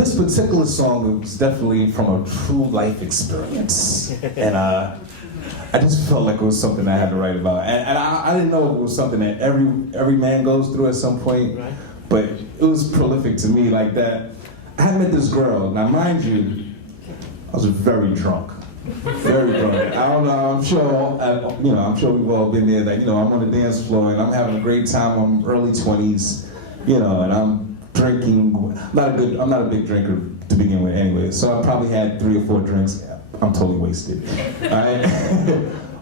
This particular song was definitely from a true life experience. And I just felt like it was something I had to write about. And I didn't know it was something that every man goes through at some point, right. But it was prolific to me like that. I had met this girl. Now, mind you, I was very drunk. Very drunk. I don't know, I'm sure we've all been there. Like, I'm on the dance floor and I'm having a great time. I'm early 20s, and I'm drinking. I'm not a big drinker to begin with anyway, so I probably had 3 or 4 drinks. I'm totally wasted. All right?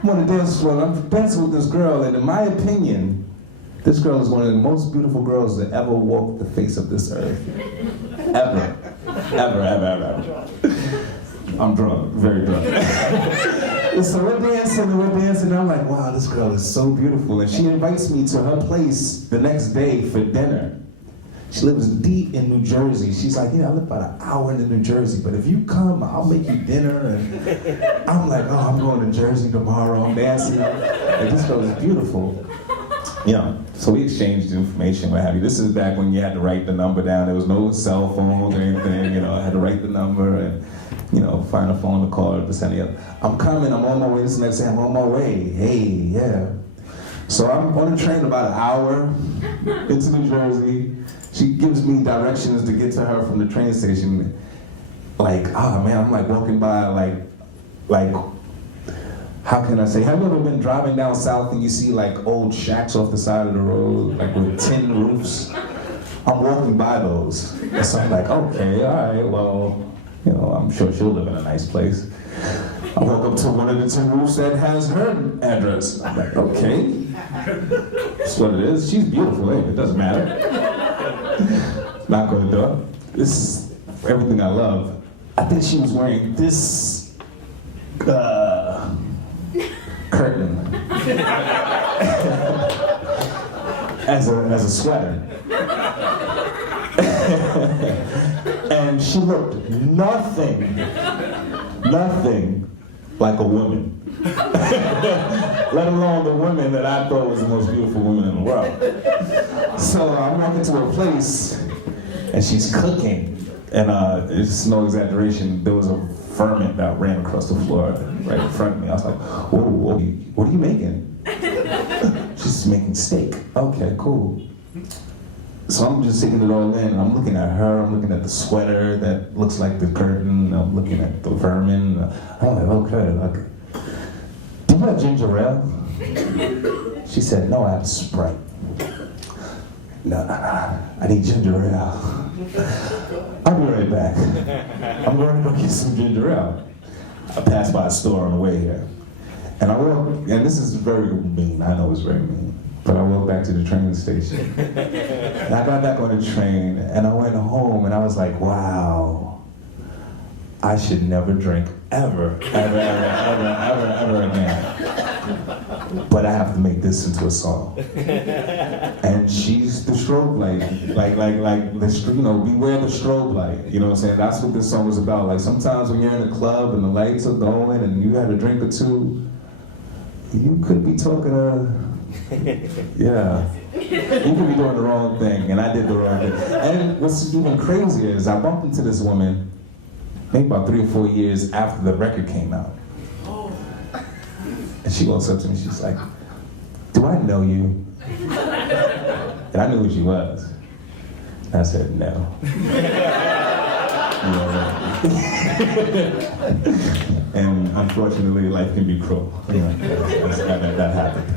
I'm on the dance floor and I'm dancing with this girl, and in my opinion, this girl is one of the most beautiful girls that ever walked the face of this earth. Ever. Ever. I'm drunk, very drunk. So we're dancing, and I'm like, wow, this girl is so beautiful. And she invites me to her place the next day for dinner. She lives deep in New Jersey. She's like, I live about an hour into New Jersey, but if you come, I'll make you dinner. And I'm like, oh, I'm going to Jersey tomorrow, I'm dancing. Like, this girl is beautiful. So we exchanged information, what have you. This is back when you had to write the number down. There was no cell phones or anything, I had to write the number and, find a phone to call or this and the other. I'm coming, I'm on my way. This next day, I'm on my way. Hey, yeah. So I'm on a train about an hour into New Jersey. She gives me directions to get to her from the train station. Like, I'm like walking by, like, how can I say? Have you ever been driving down south and you see like old shacks off the side of the road, like with tin roofs? I'm walking by those. And so I'm like, okay, all right, well, I'm sure she'll live in a nice place. I walk up to one of the tin roofs that has her address. I'm like, okay, that's what it is. She's beautiful, it doesn't matter. Knock on the door. This is everything I love. I think she was wearing this curtain as a sweater. And she looked nothing like a woman. Let alone the woman that I thought was the most beautiful woman in the world. So I'm walking to her place, and she's cooking. And it's no exaggeration, there was a ferment that ran across the floor right in front of me. I was like, whoa, what are you making? She's making steak. Okay, cool. So I'm just taking it all in. I'm looking at her, I'm looking at the sweater that looks like the curtain, I'm looking at the vermin. I'm like, okay. Do you have ginger ale? She said, no, I have Sprite. No, I need ginger ale. I'll be right back. I'm going to go get some ginger ale. I passed by a store on the way here. And I walk, and this is very mean, I know it's very mean, but I walked back to the train station. And I got back on the train, and I went home, and I was like, wow, I should never drink ever again. But I have to make this into a song. And she's the strobe light, like beware the strobe light. You know what I'm saying? That's what this song was about. Like sometimes when you're in a club and the lights are going and you had a drink or two, you could be talking yeah. You could be doing the wrong thing, and I did the wrong thing. And what's even crazier is I bumped into this woman maybe about 3 or 4 years after the record came out. And she walks up to me, she's like, do I know you? And I knew who she was. And I said, no. And unfortunately, life can be cruel. That happened.